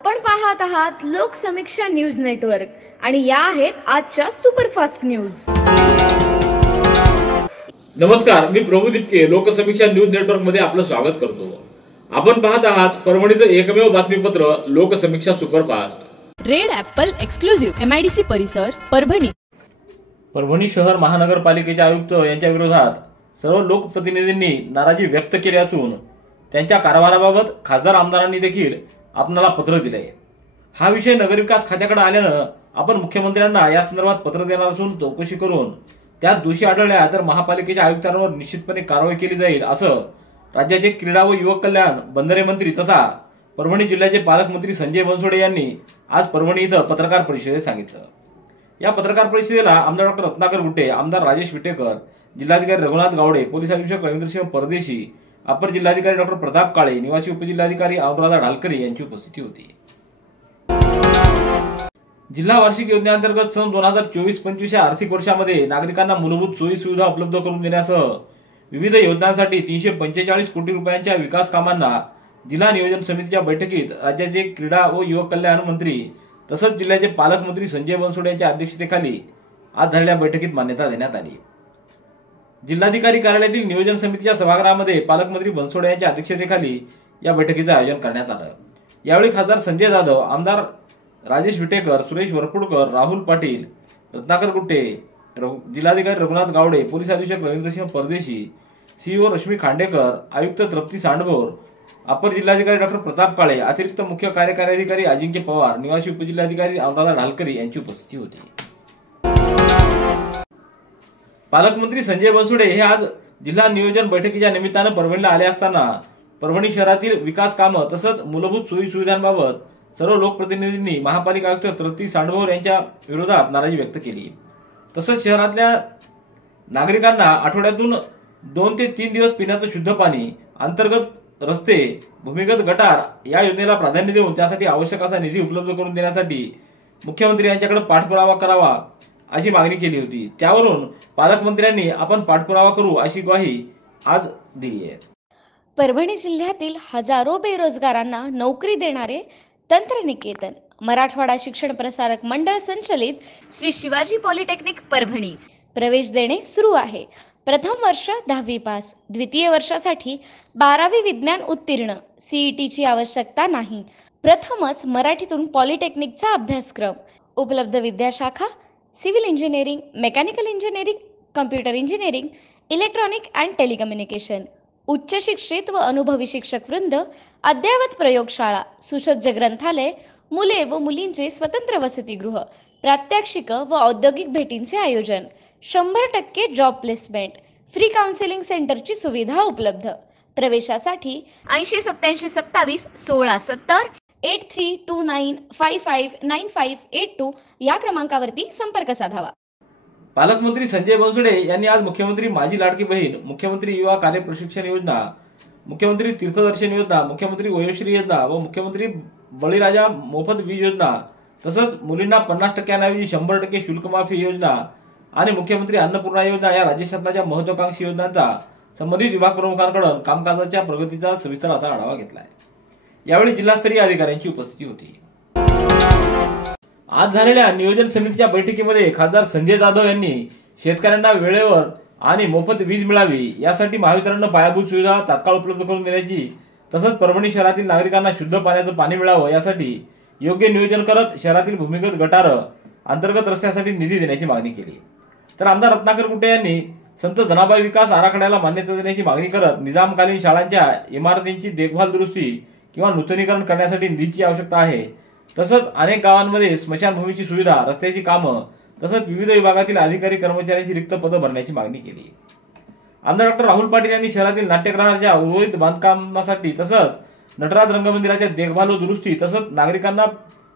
आपण पाहत आहात लोकसमीक्षा न्यूज नेटवर्क आणि या आहेत आजच्या सुपरफास्ट न्यूज। नमस्कार, मी प्रभू दिपके लोकसमीक्षा न्यूज नेटवर्क मध्ये आपलं स्वागत करतो। आपण पाहत आहात परभणीचं एकमेव बातमीपत्र Loksamiksha superfast. Red Apple exclusive MIDC परिसर परभणी। परभणी शहर महानगरपालिकेचे आयुक्त यांच्या विरोधात सर्व लोकप्रतिनिधींनी नाराजी व्यक्त केली असून त्यांच्या कारभाराबाबत खासदार आमदारांनी देखील आपणाला पत्र दिले। हा विषय नगरविकास खात्याकडे आल्यानं आपण मुख्यमंत्र्यांना या संदर्भात पत्र देणार असून चौकशी करून त्यात दोषी आढळल्या तर महापालिकेच्या आयुक्तांवर निश्चितपणे कारवाई केली जाईल असं राज्याचे क्रीडा व युवक कल्याण, बंदरे मंत्री तथा परभणी जिल्ह्याचे पालकमंत्री संजय बनसोडे यांनी आज परभणी इथं पत्रकार परिषदेत सांगितलं। या पत्रकार परिषदेला आमदार डॉ. रत्नाकर गुट्टे, आमदार राजेश विटेकर, जिल्हाधिकारी रघुनाथ गावडे, पोलीस अधीक्षक रवींद्रसिंह परदेशी, अपर जिल्हाधिकारी डॉ. प्रताप काळे, निवासी उपजिल्हाधिकारी अनुराधा ढालकरी यांची उपस्थिती होती। जिल्हा वार्षिक योजनेअंतर्गत सन 2024-25 या आर्थिक वर्षामध्ये नागरिकांना मूलभूत सोयी सुविधा उपलब्ध करून देण्यासह विविध योजनांसाठी 345 कोटी रुपयांच्या विकास कामांना जिल्हा नियोजन समितीच्या बैठकीत राज्याचे क्रीडा व युवक कल्याण मंत्री तसंच जिल्ह्याचे पालकमंत्री संजय बनसोडे यांच्या अध्यक्षतेखाली आज झालेल्या बैठकीत मान्यता देण्यात आली। जिल्हाधिकारी कार्यालयातील नियोजन समितीच्या सभागृहामध्ये पालकमंत्री बनसोडे यांच्या अध्यक्षतेखाली या बैठकीचं आयोजन करण्यात आलं। यावेळी खासदार संजय जाधव, आमदार राजेश विटेकर, सुरेश वरपुडकर, राहुल पाटील, रत्नाकर गुट्टे, जिल्हाधिकारी रघुनाथ गावडे, पोलीस अधीक्षक रवींद्रसिंह परदेशी, सीईओ रश्मी खांडेकर, आयुक्त तृप्ती सांडभोर, अपर जिल्हाधिकारी डॉ. प्रताप काळे, अतिरिक्त मुख्य कार्यकारी अधिकारी अजिंक्य पवार, निवासी उपजिल्हाधिकारी अनुराधा ढालकरी यांची उपस्थिती होती। पालकमंत्री संजय बनसोडे हे आज जिल्हा नियोजन बैठकीच्या निमित्तानं परभणीला आले असताना परभणी शहरातील विकास कामं तसंच मूलभूत सोयी सुविधांबाबत सर्व लोकप्रतिनिधींनी महापालिका आयुक्त तृप्ती सांडभोर यांच्या विरोधात नाराजी व्यक्त केली। तसंच शहरातल्या नागरिकांना आठवड्यातून 2 ते 3 दिवस पिण्याचं शुद्ध पाणी, अंतर्गत रस्ते, भूमिगत गटार या योजनेला प्राधान्य देऊन त्यासाठी आवश्यक असा निधी उपलब्ध करून देण्यासाठी मुख्यमंत्री यांच्याकडे पाठपुरावा करावा अशी मागणी केली होती। त्यावरून पालकमंत्र्यांनी आपण पाठपुरावा करू अशी ग्वाही आज दिली आहे। परभणी जिल्ह्यातील हजारो बेरोजगारांना नोकरी देणारे तंत्रनिकेतन मराठवाडा शिक्षण प्रसारक मंडळ संचलित श्री शिवाजी पॉलिटेक्निक परभणी प्रवेश देणे सुरू आहे। प्रथम वर्ष 10वी पास, द्वितीय वर्षासाठी 12वी विज्ञान उत्तीर्ण, CETची आवश्यकता नाही। प्रथमच मराठीतून पॉलिटेक्निकचा अभ्यासक्रम उपलब्ध। विद्याशाखा civil engineering, mechanical engineering, computer engineering, electronic and telecommunication. उच्च शिक्षित व अनुभवी शिक्षक वृंद, अद्ययावत प्रयोगशाळा, सुसज्ज ग्रंथालय, मुले व मुलींचे स्वतंत्र वसतिगृह, प्रात्यक्षिक व औद्योगिक भेटींचे आयोजन, 100% जॉब प्लेसमेंट, फ्री काउन्सिलिंग सेंटरची सुविधा उपलब्ध। प्रवेशासाठी 8087271670 8329559582 या क्रमांकावरती संपर्क साधावा। पालकमंत्री संजय बनसोडे यांनी आज मुख्यमंत्री माझी लाडकी बहीण, मुख्यमंत्री युवा कार्य प्रशिक्षण योजना, मुख्यमंत्री तीर्थदर्शन योजना, मुख्यमंत्री वयोश्री योजना व मुख्यमंत्री बळीराजा मोफत वीज योजना तसंच मुलींना 50% 100% शुल्क माफी योजना आणि मुख्यमंत्री अन्नपूर्णा योजना या राज्य शासनाच्या महत्वाकांक्षी योजनांचा संबंधित विभाग प्रमुखांकडून कामकाजाच्या प्रगतीचा सविस्तर असा आढावा घेतला। यावेळी जिल्हास्तरीय अधिकाऱ्यांची उपस्थिती होती। आज झालेल्या नियोजन समितीच्या बैठकीमध्ये खासदार संजय जाधव यांनी शेतकऱ्यांना वेळेवर आणि मोफत वीज मिळावी यासाठी महावितरणनं पायाभूत सुविधा तात्काळ उपलब्ध करून देण्याची तसंच परभणी शहरातील नागरिकांना शुद्ध पाण्याचं पाणी मिळावं यासाठी योग्य नियोजन करत शहरातील भूमिगत गटार, अंतर्गत रस्त्यासाठी निधी देण्याची मागणी केली। तर आमदार रत्नाकर गुट्टे यांनी संत जनाबाई विकास आराखड्याला मान्यता देण्याची मागणी करत निजामकालीन शाळांच्या इमारतींची देखभाल दुरुस्ती किंवा नूतनीकरण करण्यासाठी निधीची आवश्यकता आहे। तसंच अनेक गावांमध्ये स्मशानभूमीची सुविधा, रस्त्याची कामं तसंच विविध विभागातील अधिकारी कर्मचाऱ्यांची रिक्त पदं भरण्याची मागणी केली। आमदार डॉ. राहुल पाटील यांनी शहरातील नाट्यगृहाच्या उर्वरित बांधकामासाठी तसंच नटराज रंगमंदिराच्या देखभाल व दुरुस्ती तसंच नागरिकांना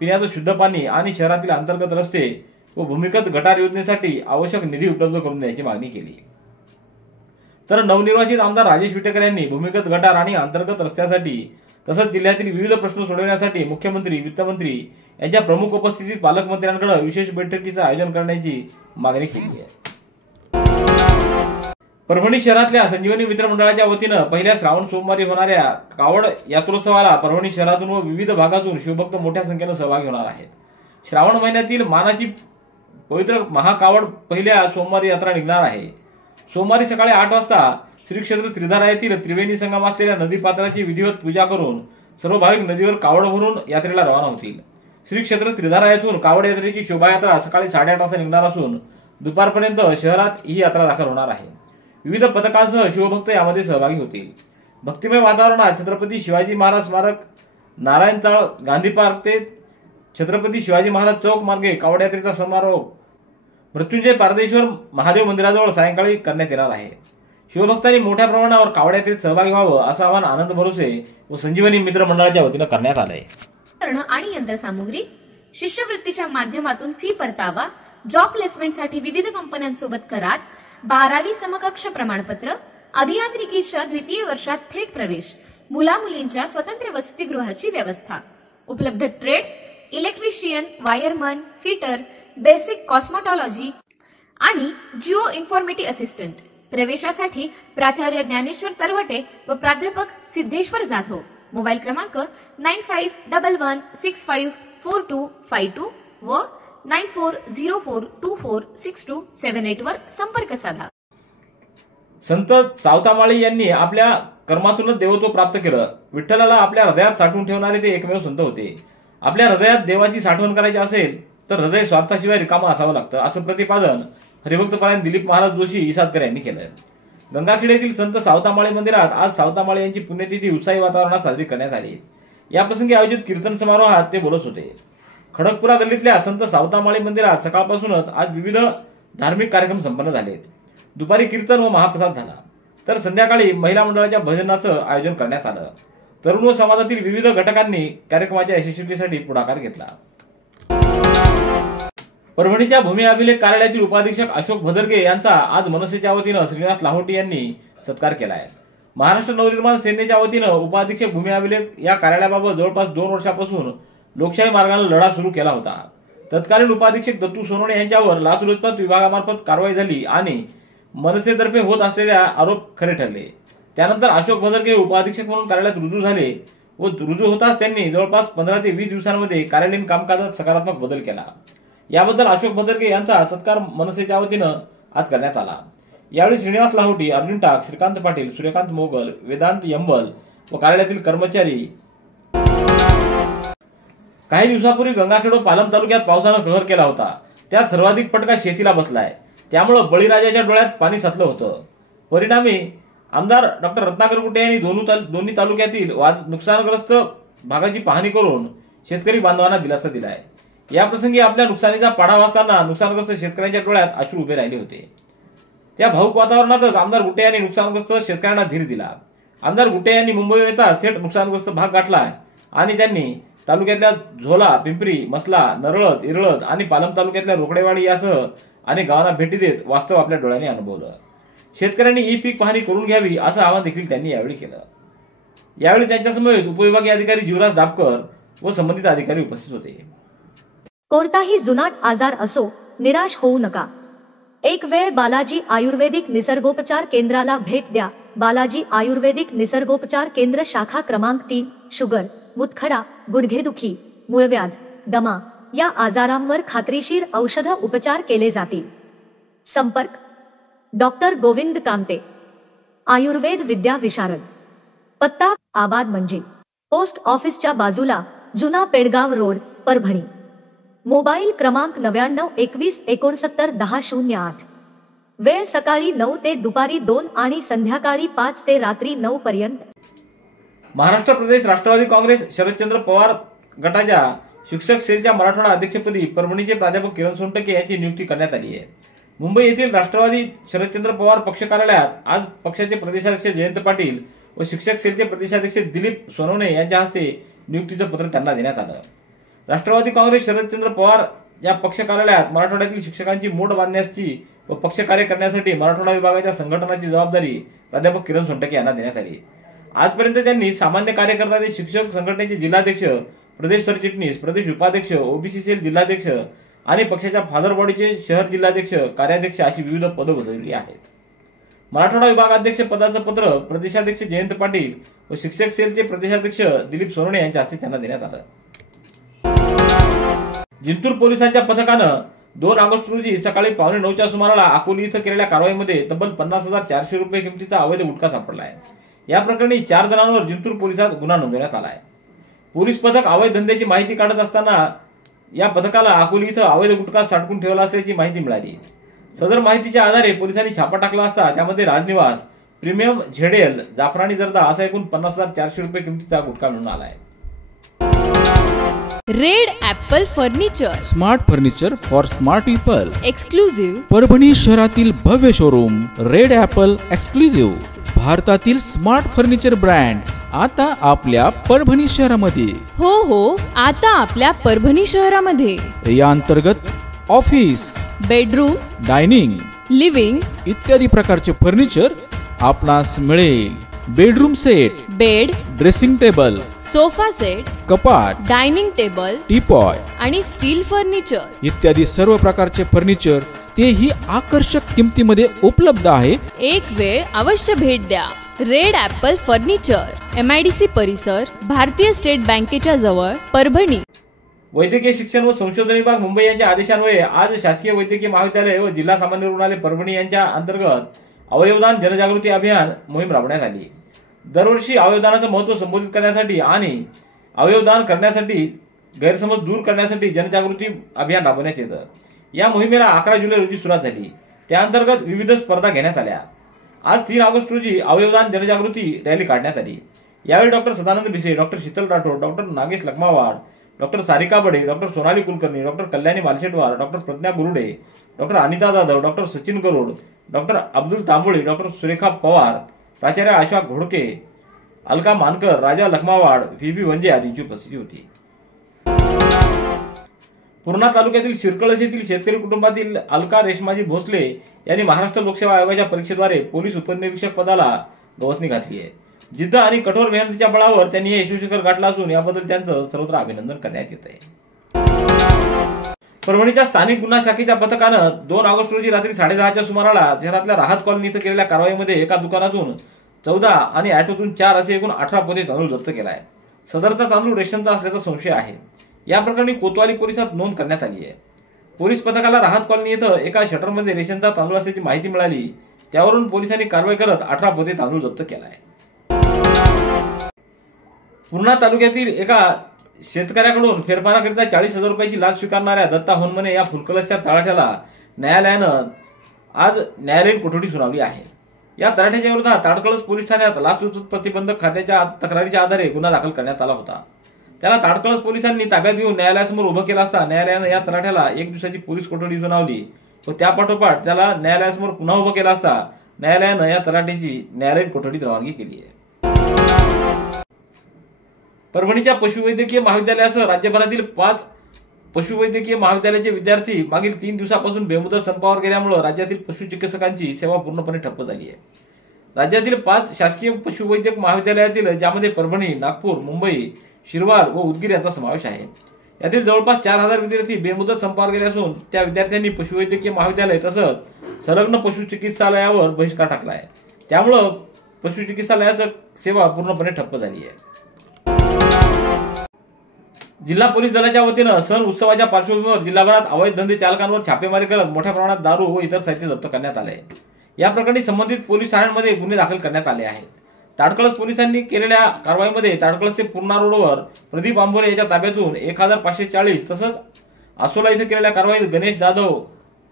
पिण्याचं शुद्ध पाणी आणि शहरातील अंतर्गत रस्ते व भूमिगत गटार योजनेसाठी आवश्यक निधी उपलब्ध करून देण्याची मागणी केली। तर नवनिर्वाचित आमदार राजेश विटेकर यांनी भूमिगत गटार आणि अंतर्गत रस्त्यासाठी तसंच जिल्ह्यातील विविध प्रश्न सोडवण्यासाठी मुख्यमंत्री, वित्तमंत्री यांच्या प्रमुख उपस्थितीत पालकमंत्र्यांकडे विशेष बैठकीचं आयोजन करण्याची मागणी केली आहे। परभणी शहरातल्या संजीवनी मित्र मंडळाच्या वतीनं पहिल्या श्रावण सोमवारी होणाऱ्या कावड यात्रोत्सवाला परभणी शहरातून व विविध भागातून शिवभक्त मोठ्या संख्येनं सहभागी होणार आहेत. श्रावण महिन्यातील मानाची पवित्र महाकावड पहिल्या सोमवारी यात्रा निघणार आहे. सोमवारी सकाळी 8 वाजता श्री क्षेत्र त्रिधारा येथील त्रिवेणी संगम असलेल्या नदीपात्राची विधिवत पूजा करून सर्व भाविक नदीवर कावड भरून यात्रेला रवाना होतील. श्री क्षेत्र त्रिधारा येथून कावड यात्रेची शोभायात्रा सकाळी 8:30 वाजता निघणार असून दुपारपर्यंत शहरात ही यात्रा दाखल होणार आहे. विविध पथकांसह शिवभक्त यामध्ये सहभागी होतील. भक्तिमय वातावरणात छत्रपती शिवाजी महाराज स्मारक, नारायण चाळ, गांधी पार्क ते छत्रपती शिवाजी महाराज चौक मार्गे कावड यात्रेचा समारोप मृत्युंजय पारदेश्वर महादेव मंदिराजवळ सायंकाळी करण्यात येणार आहे. शिवभक्तांनी मोठ्या प्रमाणावर कावड यात्रेत सहभागी व्हावं असं आवाहन आनंद भरोसे व संजीवनी मित्र मंडळाच्या वतीनं करण्यात आलंय. आणि यंत्रसामुग्री, शिष्यवृत्तीच्या माध्यमातून फी परतावा, जॉब प्लेसमेंटसाठी विविध कंपन्यांसोबत करार, 12वी समकक्ष प्रमाणपत्र, अभियांत्रिकीच्या द्वितीय वर्षात थेट प्रवेश, मुला-मुलींच्या स्वतंत्र वसतिगृहाची व्यवस्था, उपलब्ध trade, electrician, wireman, fitter, basic cosmetology आणि जिओ इन्फॉर्मेटी असिस्टंट. प्रवेशासाठी प्राचार्य ज्ञानेश्वर तरवटे व प्राध्यापक सिद्धेश्वर जाधव. मोबाईल क्रमांक 9511654252 व 9404246278 वर संपर्क साधा. संत सावतामाळी यांनी आपल्या कर्मातूनच देवत्व प्राप्त केलं. विठ्ठलाला आपल्या हृदयात साठवून ठेवणारे ते एकमेव संत होते. आपल्या हृदयात देवाची साठवण करायची असेल तर हृदय स्वार्थाशिवाय रिकामं असावं लागतं, असं प्रतिपादन हरिभक्तपरायण दिलीप महाराज जोशी इसादकर यांनी केलं. गंगाखेड येथील संत सावतामाळी मंदिरात आज सावतामाळी यांची पुण्यतिथी उत्साही वातावरणात साजरी करण्यात आली. याप्रसंगी आयोजित कीर्तन समारोहात ते बोलत होते. खडकपुरा गल्लीतल्या संत सावतामाळी मंदिरात सकाळपासूनच आज विविध धार्मिक कार्यक्रम संपन्न झालेत. दुपारी कीर्तन व महाप्रसाद झाला, तर संध्याकाळी महिला मंडळाच्या भजनाचं आयोजन करण्यात आलं. तरुण व समाजातील विविध घटकांनी कार्यक्रमाच्या यशस्वीतेसाठी पुढाकार घेतला. परभणीच्या भूमी अभिलेख कार्यालयातील उपाधीक्षक अशोक भदरगे यांचा आज मनसेच्या वतीनं श्रीनिवास लाहोटी यांनी सत्कार केलाय. महाराष्ट्र नवनिर्माण सेनेच्या वतीनं उपाधीक्षक भूमी अभिलेख या कार्यालयाबाबत जवळपास 2 वर्षापासून लोकशाही मार्गाने लढा सुरू केला होता. तत्कालीन उपाधीक्षक दत्तू सोनवणे यांच्यावर लाचलुचपत विभागामार्फत कारवाई झाली आणि मनसेतर्फे होत असलेल्या आरोप खरे ठरले. त्यानंतर अशोक भदरगे उपाधीक्षक म्हणून कार्यालयात रुजू झाले व रुजू होताच त्यांनी जवळपास 15 ते 20 दिवसांमध्ये कार्यालयीन कामकाजात सकारात्मक बदल केला. याबद्दल अशोक भदरगे यांचा सत्कार मनसेच्या वतीनं आज करण्यात आला. यावेळी श्रीनिवास लाहोटी, अर्जुन टाक, श्रीकांत पाटील, सूर्यकांत मोगल, वेदांत यंबल व कार्यालयातील कर्मचारी. काही दिवसापूर्वी गंगाखेड व पालम तालुक्यात पावसानं कहर केला होता. त्यात सर्वाधिक फटका शेतीला बसलाय. त्यामुळे बळीराजाच्या डोळ्यात पाणी साचलं होतं. परिणामी आमदार डॉक्टर रत्नाकर कुटे यांनी दोन्ही तालुक्यातील नुकसानग्रस्त भागाची पाहणी करून शेतकरी बांधवांना दिलासा दिलाय. याप्रसंगी आपल्या नुकसानीचा पाढा वाचताना नुकसानग्रस्त शेतकऱ्यांच्या डोळ्यात अश्रू उभे राहिले होते. त्या भाऊक वातावरणातच आमदार गुट्टे यांनी नुकसानग्रस्त शेतकऱ्यांना धीर दिला. आमदार गुट्टे यांनी मुंबई येताच थेट नुकसानग्रस्त भाग गाठला आणि त्यांनी तालुक्यातल्या झोला, पिंपरी, मसला, नरळद, इरळद आणि पालम तालुक्यातल्या रोकडेवाडी यासह अनेक गावांना भेटी देत वास्तव आपल्या डोळ्यांनी अनुभवलं. शेतकऱ्यांनी ही पीक पाहणी करून घ्यावी असं आवाहन देखील त्यांनी यावेळी केलं. यावेळी त्यांच्यासमवेत उपविभागीय अधिकारी जीवराज दापकर व संबंधित अधिकारी उपस्थित होते. कोणताही जुनाट आजार असो, निराश होऊ नका. एक वेळ बालाजी आयुर्वेदिक निसर्गोपचार केंद्राला भेट द्या. बालाजी आयुर्वेदिक निसर्गोपचार केंद्र, शाखा क्रमांक 3. शुगर, मुतखडा, गुडघेदुखी, मूळव्याध, दमा या आजारांवर खात्रीशीर औषध उपचार केले जातील. संपर्क डॉक्टर गोविंद कामटे, आयुर्वेद विद्या विशारद. पत्ता आबाद मंजिल, पोस्ट ऑफिसच्या बाजूला, जुना पेडगाव रोड, परभणी. मोबाईल क्रमांक 9921691008. वेळ सकाळी 9 ते दुपारी 2 आणि संध्याकाळी 5 ते रात्री 9 पर्यंत. महाराष्ट्र प्रदेश राष्ट्रवादी काँग्रेस शरदचंद्र पवार गटाच्या शिक्षक सेलच्या मराठवाडा अध्यक्षपदी परभणीचे प्राध्यापक किरण सोनटके यांची नियुक्ती करण्यात आली आहे. मुंबई येथील राष्ट्रवादी शरदचंद्र पवार पक्ष कार्यालयात आज पक्षाचे प्रदेशाध्यक्ष जयंत पाटील व शिक्षक सेलचे प्रदेशाध्यक्ष दिलीप सोनवणे यांच्या हस्ते नियुक्तीचं पत्र त्यांना देण्यात आलं. राष्ट्रवादी काँग्रेस शरदचंद्र पवार या पक्ष कार्यालयात मराठवाड्यातील शिक्षकांची मोड बांधण्याची व पक्ष कार्य करण्यासाठी मराठवाडा विभागाच्या संघटनाची जबाबदारी प्राध्यापक किरण सोनटके यांना देण्यात आली. आजपर्यंत त्यांनी सामान्य कार्यकर्ता ते शिक्षक संघटनेचे जिल्हाध्यक्ष, प्रदेश सरचिटणीस, प्रदेश उपाध्यक्ष, ओबीसी सेल जिल्हाध्यक्ष आणि पक्षाच्या फादर बॉडीचे शहर जिल्हाध्यक्ष, कार्याध्यक्ष अशी विविध पदं भजवली आहेत. मराठवाडा विभागाध्यक्ष पदाचं पत्र प्रदेशाध्यक्ष जयंत पाटील व शिक्षक सेलचे प्रदेशाध्यक्ष दिलीप सोनवणे यांच्या हस्ते त्यांना देण्यात आलं. जिंतूर पोलिसांच्या पथकानं 2 ऑगस्ट रोजी सकाळी 8:45च्या सुमाराला अकोली इथं केलेल्या कारवाईमध्ये तब्बल 50,400 रुपये किमतीचा अवैध गुटखा सापडला आहे. या प्रकरणी 4 जणांवर जिंतूर पोलिसात गुन्हा नोंदवण्यात आला आहे. पोलीस पथक अवैध धंद्याची माहिती काढत असताना या पथकाला अकोली इथं अवैध गुटखा साठवून ठेवला असल्याची माहिती मिळाली. सदर माहितीच्या आधारे पोलिसांनी छापा टाकला असता त्यामध्ये राजनिवास, प्रीमियम, झेडेल, जाफरानी जर्दा असा एकूण 50,400 रुपये किमतीचा गुटखा मिळून आला आहे. Red Apple furniture, smart furniture for smart people. Exclusive Parbhani शहरातील भव्य शोरूम रेड ॲपल एक्सक्लुझिव्ह, भारतातील स्मार्ट फर्निचर ब्रँड आता आपल्या परभणी शहरामध्ये. हो, आता आपल्या परभणी शहरामध्ये. या अंतर्गत ऑफिस, बेडरूम, डायनिंग, लिव्हिंग इत्यादी प्रकारचे फर्निचर आपणास मिळेल. Bedroom set, bed, dressing table, sofa set, कपाट, डायनिंग टेबल, टीपॉय आणि स्टील फर्निचर इत्यादी सर्व प्रकारचे फर्निचर तेही आकर्षक किमतीमध्ये उपलब्ध आहे. एक वेळ अवश्य भेट द्या. रेड ॲपल फर्निचर, MIDC परिसर, भारतीय स्टेट बँकेच्या जवळ, परभणी. वैद्यकीय शिक्षण व संशोधन विभाग मुंबई यांच्या आदेशान्वये आज शासकीय वैद्यकीय महाविद्यालय व जिल्हा सामान्य रुग्णालय परभणी यांच्या अंतर्गत अवयवदान जनजागृती अभियान मोहीम राबवण्यात आली. दरवर्षी अवयवदानाचं महत्त्व संबोधित करण्यासाठी आणि अवयवदान करण्यासाठी गैरसमज दूर करण्यासाठी जनजागृती अभियान राबवण्यात येतं. या मोहिमेला 11 जुलै रोजी सुरुवात झाली. त्या अंतर्गत विविध स्पर्धा घेण्यात आल्या. आज 3 ऑगस्ट रोजी अवयवदान जनजागृती रॅली काढण्यात आली. यावेळी doctor Sadanand Bhise, doctor Sheetal Rathod, doctor Nagesh Lakhmawad, doctor Sarika Bade, doctor Sonali Kulkarni, doctor Kalyani Malshetwar, doctor Pradnya Gurude, doctor Anita Jadhav, doctor Sachin Garud, doctor Abdul Tamboli, doctor Surekha Pawar, प्राचार्य अशोक घोडके, अलका मानकर, राजा लखमावाड, VB वंजे आदींची उपस्थिती होती. पूर्णा तालुक्यातील शिरकळस येथील शेतकरी कुटुंबातील अलका रेशमाजी भोसले यांनी महाराष्ट्र लोकसेवा आयोगाच्या परीक्षेद्वारे पोलीस उपनिरीक्षक पदाला गवसणी घातली आहे. जिद्द आणि कठोर मेहनतीच्या बळावर त्यांनी हे यशस्वी गाठला असून याबद्दल त्यांचं सर्वत्र अभिनंदन करण्यात येत आहे. परभणीच्या स्थानिक गुन्हा शाखेच्या पथकानं 2 ऑगस्ट रोजी रात्री 10:30च्या सुमाराला शहरातल्या राहत कॉलनी इथं केलेल्या कारवाईमध्ये एका दुकानातून 14 आणि ऑटोतून 4 असे एकूण 18 पोते तांदूळ जप्त केला आहे. सदरचा तांदूळ रेशनचा असल्याचा संशय आहे. या प्रकरणी कोतवाली पोलिसात नोंद करण्यात आली आहे. पोलीस पथकाला राहत कॉलनी इथं एका शटरमध्ये रेशनचा तांदूळ असल्याची माहिती मिळाली. त्यावरून पोलिसांनी कारवाई करत 18 पोते तांदूळ जप्त केला आहे. पूर्णा तालुक्यातील एका शेतकऱ्याकडून फेरफाराकरिता 40,000 रुपयाची लाच स्वीकारणाऱ्या दत्ता होनमने या फुलकलसच्या तळाठ्याला न्यायालयानं आज न्यायालयीन कोठडी सुनावली आहे. या तळाठ्याच्या विरोधात ताडकळस पोलीस ठाण्यात लाचलुचपत प्रतिबंधक खात्याच्या तक्रारीच्या आधारे गुन्हा दाखल करण्यात आला होता. त्याला ताडकळस पोलिसांनी ताब्यात घेऊन न्यायालयासमोर उभं केलं असता न्यायालयानं या तळाठ्याला 1 दिवसाची पोलीस कोठडी सुनावली व त्यापाठोपाठ त्याला न्यायालयासमोर पुन्हा उभं केलं असता न्यायालयानं या तळाठ्याची न्यायालयीन कोठडीत रवानगी केली आहे. परभणीच्या पशुवैद्यकीय महाविद्यालयासह राज्यभरातील 5 पशुवैद्यकीय महाविद्यालयाचे विद्यार्थी मागील 3 दिवसापासून बेमुदत संपावर गेल्यामुळे राज्यातील पशुचिकित्सकांची सेवा पूर्णपणे ठप्प झाली आहे. राज्यातील 5 शासकीय पशुवैद्यक महाविद्यालयातील ज्यामध्ये परभणी, नागपूर, मुंबई, शिरवार व उदगीर यांचा समावेश आहे. यातील जवळपास 4,000 विद्यार्थी बेमुदत संपावर गेले असून त्या विद्यार्थ्यांनी पशुवैद्यकीय महाविद्यालय तसंच संलग्न पशुचिकित्सालयावर बहिष्कार टाकला आहे. त्यामुळे पशुचिकित्सालयाची सेवा पूर्णपणे ठप्प झाली आहे. जिल्हा पोलीस दलाच्या वतीनं सण उत्सवाच्या पार्श्वभूमीवर जिल्हाभरात अवैध धंदे चालकांवर छापेमारी करत मोठ्या प्रमाणात दारू व इतर साहित्य जप्त करण्यात आले. या प्रकरणी संबंधित पोलीस ठाण्यांमध्ये गुन्हे दाखल करण्यात आले आहेत. ताडकळस पोलिसांनी केलेल्या कारवाईमध्ये ताडकळस ते पूर्णा रोडवर प्रदीप आंबोरे याच्या ताब्यातून 1,540 तसंच आसोला इथं केलेल्या कारवाईत गणेश जाधव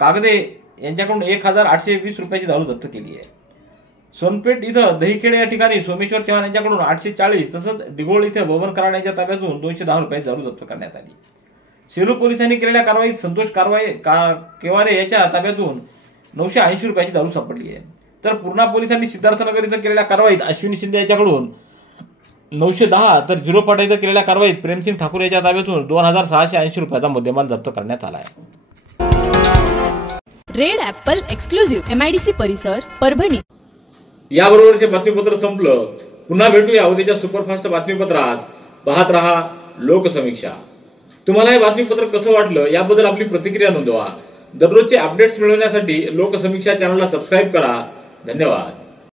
कागदे यांच्याकडून 1,820 रुपयाची दारू जप्त केली आहे. सोनपेठ इथं दहीखेड या ठिकाणी सोमेश्वर चव्हाण यांच्याकडून 840 तसंच डिगोळ इथं बबन कराड यांच्या ताब्यातून 210 रुपयाची दारू जप्त करण्यात आली. सेलू पोलिसांनी केलेल्या कारवाईत संतोष केवारे याच्या ताब्यातून 980 रुपयाची दारू सापडली आहे. तर पूर्णा पोलिसांनी सिद्धार्थनगर इथं केलेल्या कारवाईत अश्विनी शिंदे याच्याकडून 910 तर झिरोपाटा इथं केलेल्या कारवाईत प्रेमसिंग ठाकूर याच्या ताब्यातून 2,680 रुपयाचा मुद्देमाल जप्त करण्यात आला आहे. रेड ॲपल एक्सक्लुझिव्ह MIDC परिसर, परभणी. याबरोबरचे बातमीपत्र संपलं. पुन्हा भेटूया उद्याच्या सुपरफास्ट बातमीपत्रात. पाहत रहा लोकसमीक्षा. तुम्हाला हे बातमीपत्र कसं वाटलं याबद्दल आपली प्रतिक्रिया नोंदवा. दररोजचे अपडेट्स मिळवण्यासाठी लोकसमीक्षा चॅनलला सबस्क्राईब करा. धन्यवाद.